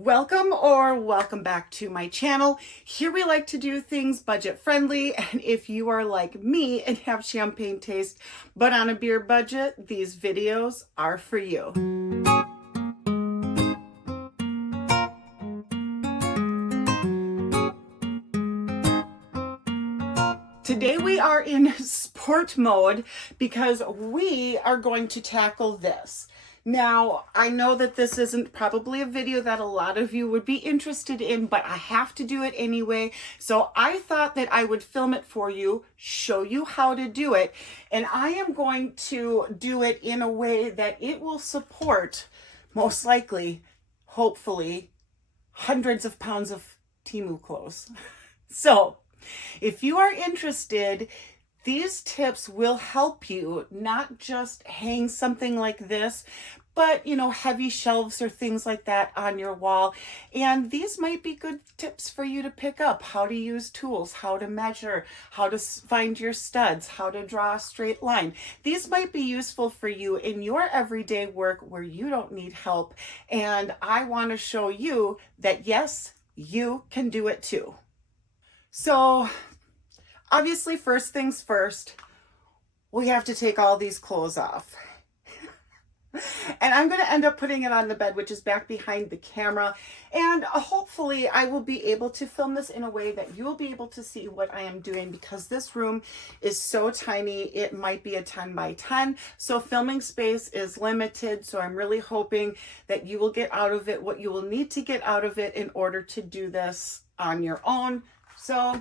Welcome or welcome back to my channel. Here we like to do things budget friendly, and if you are like me and have champagne taste but on a beer budget, these videos are for you. Today we are in sport mode because we are going to tackle this. Now, I know that this isn't probably a video that a lot of you would be interested in, but I have to do it anyway. So I thought that I would film it for you, show you how to do it, and I am going to do it in a way that it will support, most likely, hopefully, hundreds of pounds of Temu clothes. So, if you are interested, these tips will help you not just hang something like this, but heavy shelves or things like that on your wall. And these might be good tips for you to pick up: how to use tools, how to measure, how to find your studs, how to draw a straight line. These might be useful for you in your everyday work where you don't need help. And I want to show you that yes, you can do it too. So obviously, first things first, we have to take all these clothes off. And I'm going to end up putting it on the bed, which is back behind the camera. And hopefully I will be able to film this in a way that you will be able to see what I am doing, because this room is so tiny. It might be a 10 by 10. So filming space is limited. So I'm really hoping that you will get out of it what you will need to get out of it in order to do this on your own. So,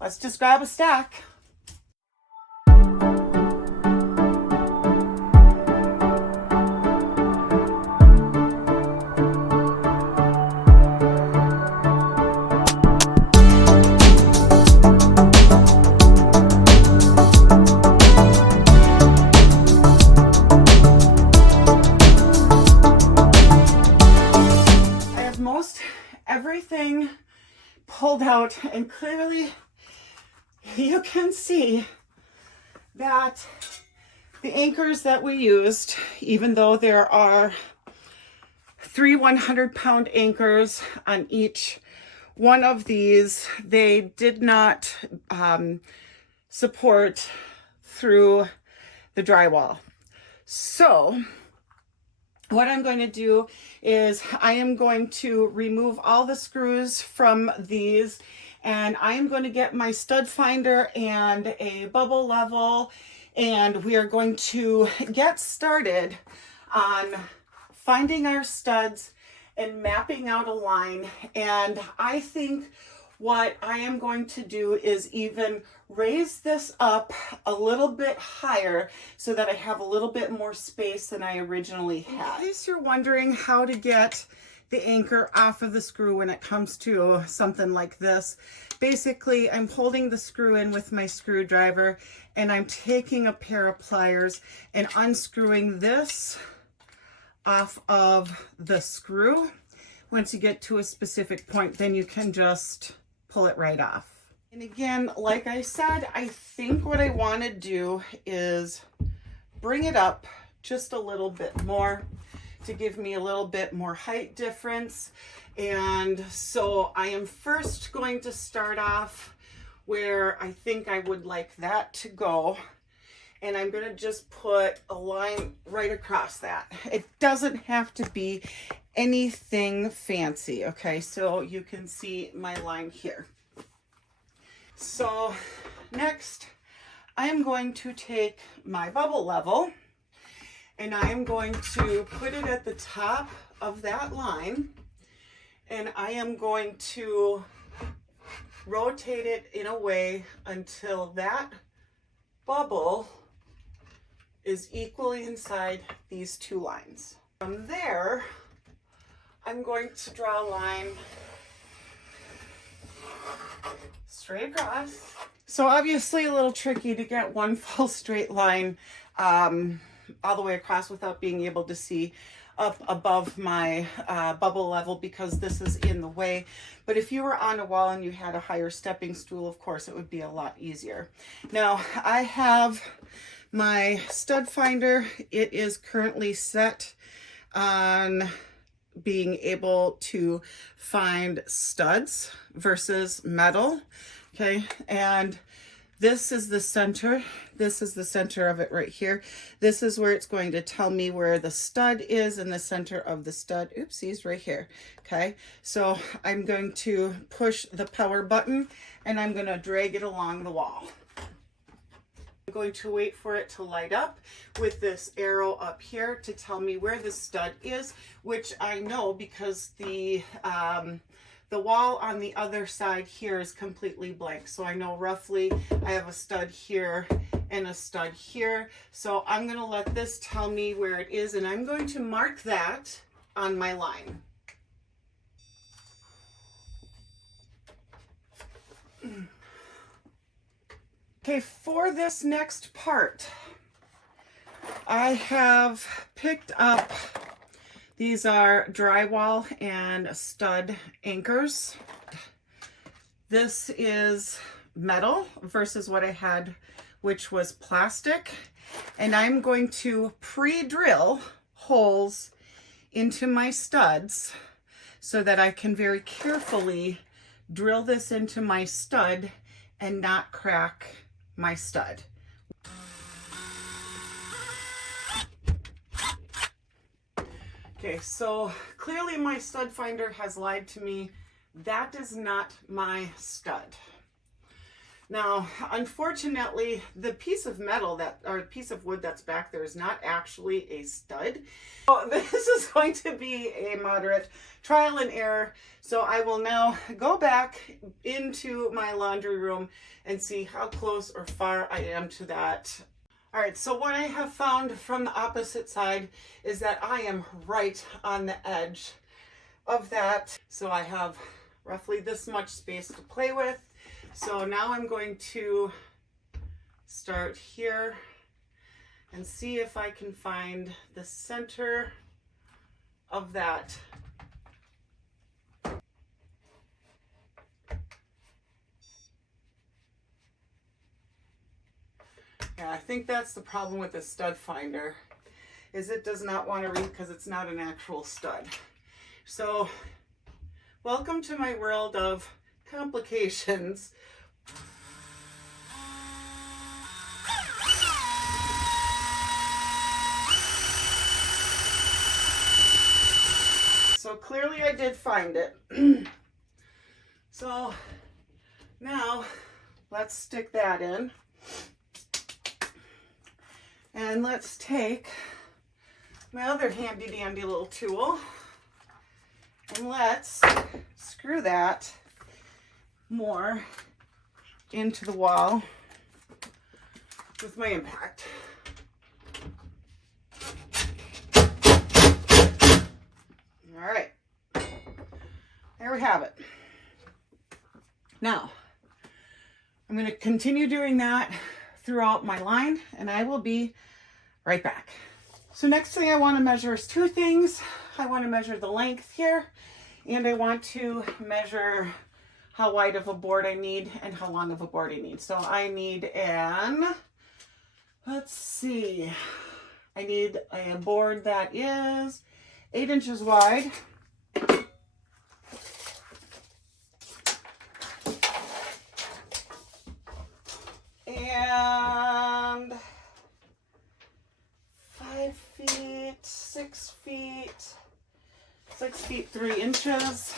let's just grab a stack. I have most everything pulled out, and clearly you can see that the anchors that we used, even though there are 3 100-pound anchors on each one of these, they did not support through the drywall. So what I'm going to do is I am going to remove all the screws from these, and I am going to get my stud finder and a bubble level, and we are going to get started on finding our studs and mapping out a line. And I think what I am going to do is even raise this up a little bit higher so that I have a little bit more space than I originally had. In case you're wondering how to get the anchor off of the screw when it comes to something like this, basically I'm holding the screw in with my screwdriver, and I'm taking a pair of pliers and unscrewing this off of the screw. Once you get to a specific point, then you can just pull it right off. And again, like I said, I think what I want to do is bring it up just a little bit more to give me a little bit more height difference. And so I am first going to start off where I think I would like that to go. And I'm going to just put a line right across that. It doesn't have to be anything fancy, okay? So you can see my line here. So next, I am going to take my bubble level, and I am going to put it at the top of that line, and I am going to rotate it in a way until that bubble is equally inside these two lines. From there, I'm going to draw a line straight across. So obviously a little tricky to get one full straight line all the way across without being able to see up above my bubble level, because this is in the way. But if you were on a wall and you had a higher stepping stool, of course it would be a lot easier. Now I have my stud finder. It is currently set on being able to find studs versus metal. Okay, and this is the center. This is the center of it right here. This is where it's going to tell me where the stud is in the center of the stud. Oopsies, right here. Okay, so I'm going to push the power button and I'm going to drag it along the wall. I'm going to wait for it to light up with this arrow up here to tell me where the stud is, which I know because the wall on the other side here is completely blank. So I know roughly I have a stud here and a stud here. So I'm going to let this tell me where it is, and I'm going to mark that on my line. Okay, for this next part, I have picked up, these are drywall and stud anchors. This is metal versus what I had, which was plastic. And I'm going to pre-drill holes into my studs so that I can very carefully drill this into my stud and not crack my stud. Okay, so clearly my stud finder has lied to me. That is not my stud. Now, unfortunately, the piece of metal or piece of wood that's back there is not actually a stud. So this is going to be a moderate trial and error. So I will now go back into my laundry room and see how close or far I am to that. All right, so what I have found from the opposite side is that I am right on the edge of that. So I have roughly this much space to play with. So now I'm going to start here and see if I can find the center of that. Yeah, I think that's the problem with the stud finder, is it does not want to read because it's not an actual stud. So welcome to my world of complications. So clearly I did find it. So now let's stick that in. And let's take my other handy dandy little tool and let's screw that more into the wall with my impact. All right, there we have it. Now, I'm going to continue doing that throughout my line, and I will be right back. So next thing I want to measure is two things. I want to measure the length here, and I want to measure how wide of a board I need and how long of a board I need. So I need let's see, I need a board that is 8 inches wide. And 5 feet, 6 feet, 6 feet 3 inches.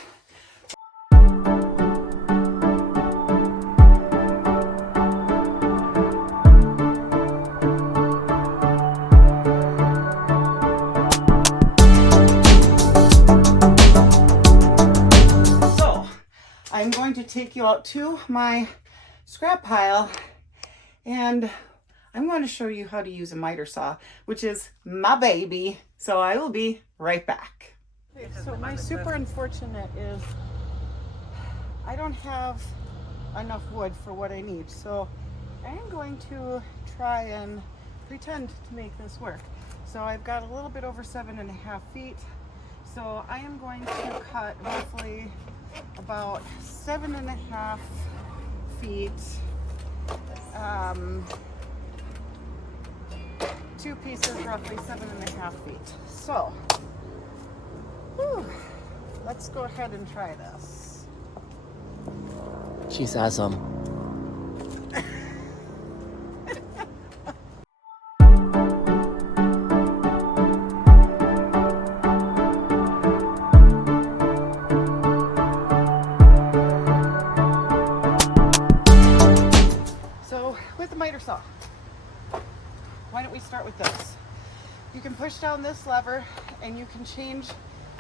So I'm going to take you out to my scrap pile, and I'm going to show you how to use a miter saw, which is my baby. So I will be right back. So my super unfortunate is I don't have enough wood for what I need. So I am going to try and pretend to make this work. So I've got a little bit over 7.5 feet. So I am going to cut roughly about 7.5 feet. Two pieces, roughly 7.5 feet. So, whew. let's go ahead and try this. She's awesome. So with the miter saw, why don't we start with this? You can push down this lever and you can change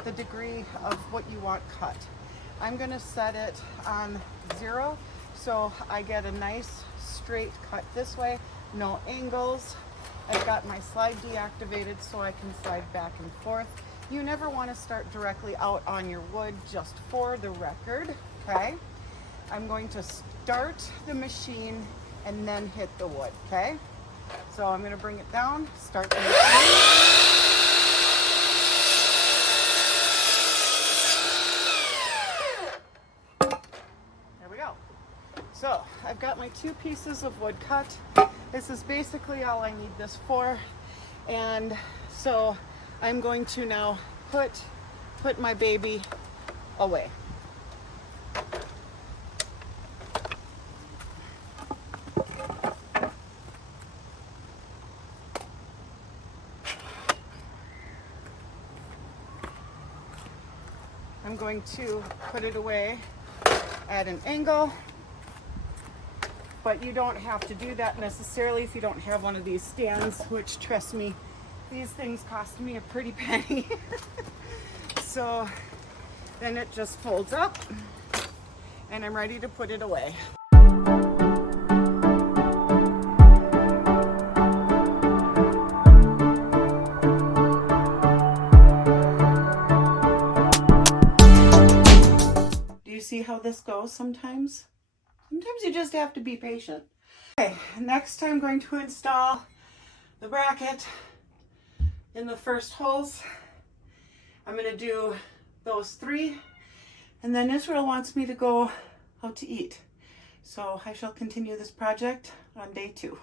the degree of what you want cut. I'm going to set it on 0 so I get a nice straight cut this way, no angles. I've got my slide deactivated so I can slide back and forth. You never want to start directly out on your wood, just for the record, okay? I'm going to start the machine and then hit the wood, okay? So I'm going to bring it down, start the machine. So I've got my 2 pieces of wood cut. This is basically all I need this for. And so I'm going to now put my baby away. I'm going to put it away at an angle. But you don't have to do that necessarily if you don't have one of these stands, which, trust me, these things cost me a pretty penny. So then it just folds up and I'm ready to put it away. Do you see how this goes sometimes? Sometimes you just have to be patient. Okay, next I'm going to install the bracket in the first holes. I'm going to do those 3, and then Israel wants me to go out to eat. So I shall continue this project on day 2.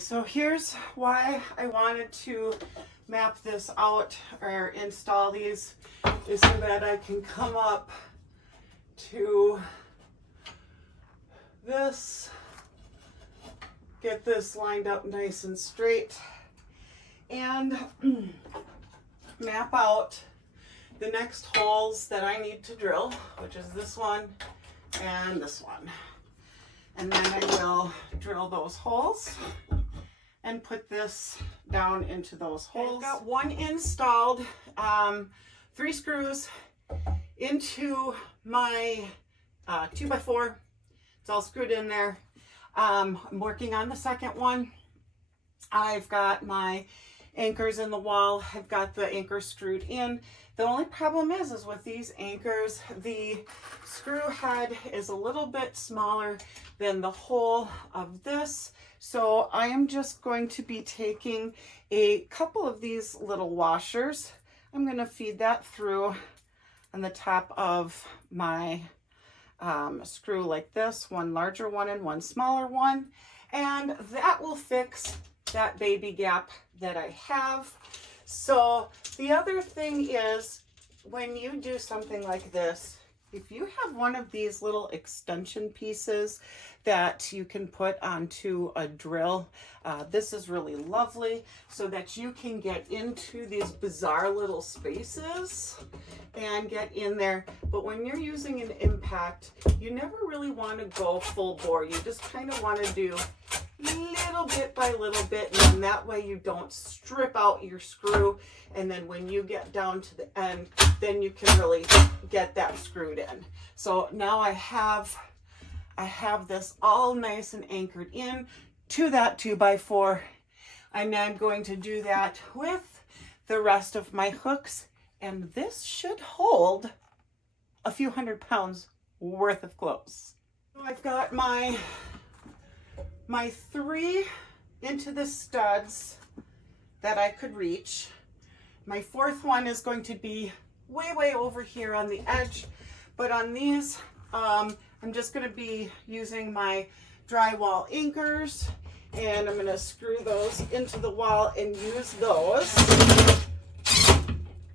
So here's why I wanted to map this out or install these, is so that I can come up to this, get this lined up nice and straight, and map out the next holes that I need to drill, which is this one and this one. And then I will drill those holes and put this down into those holes. I've got 1 installed, 3 screws into my 2x4. It's all screwed in there. I'm working on the second one. I've got my anchors in the wall. I've got the anchor screwed in. The only problem is with these anchors, the screw head is a little bit smaller than the hole of this. So I am just going to be taking a couple of these little washers. I'm going to feed that through on the top of my screw like this, one larger one and one smaller one. And that will fix that baby gap that I have. So the other thing is, when you do something like this, if you have one of these little extension pieces that you can put onto a drill, this is really lovely so that you can get into these bizarre little spaces and get in there. But when you're using an impact, you never really want to go full bore. You just kind of want to do little bit by little bit, and then that way you don't strip out your screw, and then when you get down to the end, then you can really get that screwed in. So now I have this all nice and anchored in to that 2x4, and I'm going to do that with the rest of my hooks, and this should hold a few hundred pounds worth of clothes. So I've got my 3 into the studs that I could reach. My 4th one is going to be way over here on the edge, but on these I'm just going to be using my drywall anchors, and I'm going to screw those into the wall and use those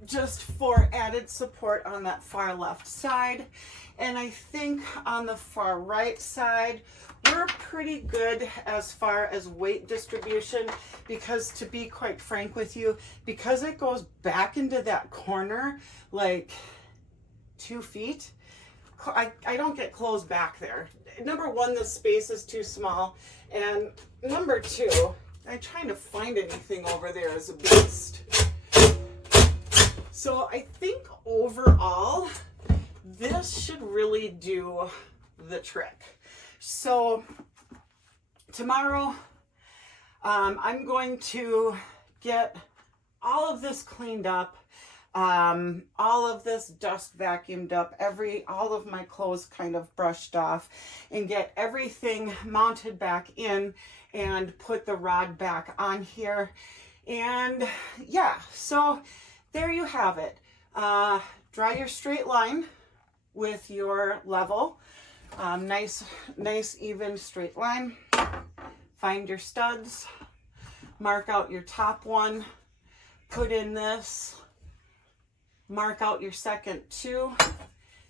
just for added support on that far left side. And I think on the far right side, we're pretty good as far as weight distribution, because to be quite frank with you, because it goes back into that corner like 2 feet, I don't get clothes back there. Number one, the space is too small. And number two, I'm trying to find anything over there is a beast. So I think overall, this should really do the trick. So tomorrow, I'm going to get all of this cleaned up, all of this dust vacuumed up, all of my clothes kind of brushed off, and get everything mounted back in and put the rod back on here. And yeah, so there you have it. Draw your straight line with your level. Nice even straight line. Find your studs, mark out your top one, put in this, mark out your second two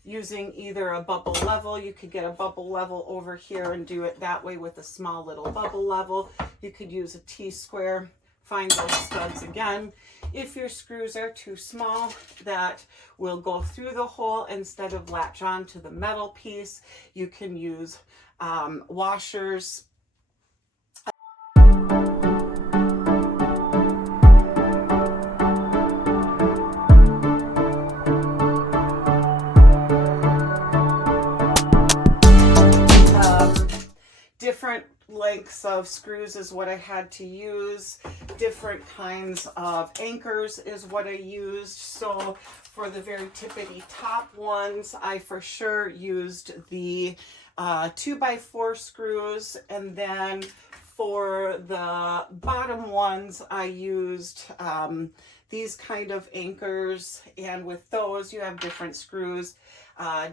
using either a bubble level. You could get a bubble level over here and do it that way with a small little bubble level. You could use a T-square. Find those studs again. If your screws are too small that will go through the hole instead of latch on to the metal piece, you can use washers. Different lengths of screws is what I had to use. Different kinds of anchors is what I used. So for the very tippity top ones, I for sure used the 2x4 screws. And then for the bottom ones, I used these kind of anchors. And with those, you have different screws,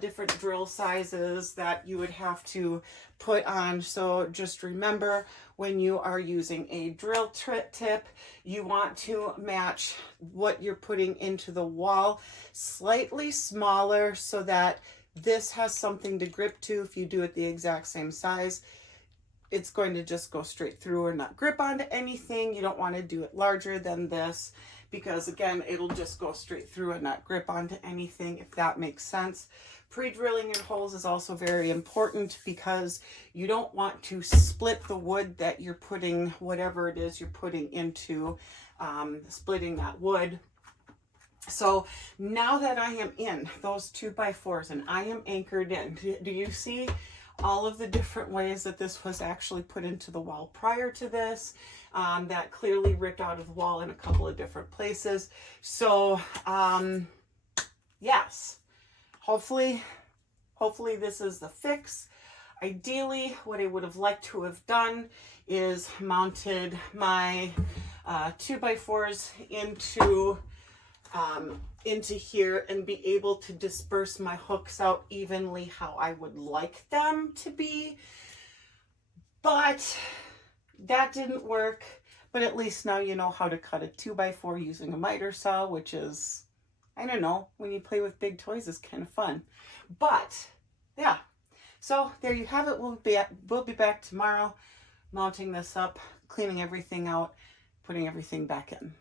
different drill sizes that you would have to put on. So just remember, when you are using a drill tip, you want to match what you're putting into the wall slightly smaller so that this has something to grip to. If you do it the exact same size, it's going to just go straight through and not grip onto anything. You don't want to do it larger than this, because again, it'll just go straight through and not grip onto anything, if that makes sense. Pre-drilling your holes is also very important, because you don't want to split the wood that you're putting, whatever it is you're putting into splitting that wood. So now that I am in those 2x4s and I am anchored in, do you see all of the different ways that this was actually put into the wall prior to this? That clearly ripped out of the wall in a couple of different places. So yes, hopefully this is the fix. Ideally, what I would have liked to have done is mounted my 2x4s into here and be able to disperse my hooks out evenly how I would like them to be. But that didn't work. But at least now you know how to cut a 2x4 using a miter saw, which is, I don't know, when you play with big toys, is kind of fun. But yeah, so there you have it. We'll be back tomorrow, mounting this up, cleaning everything out, putting everything back in.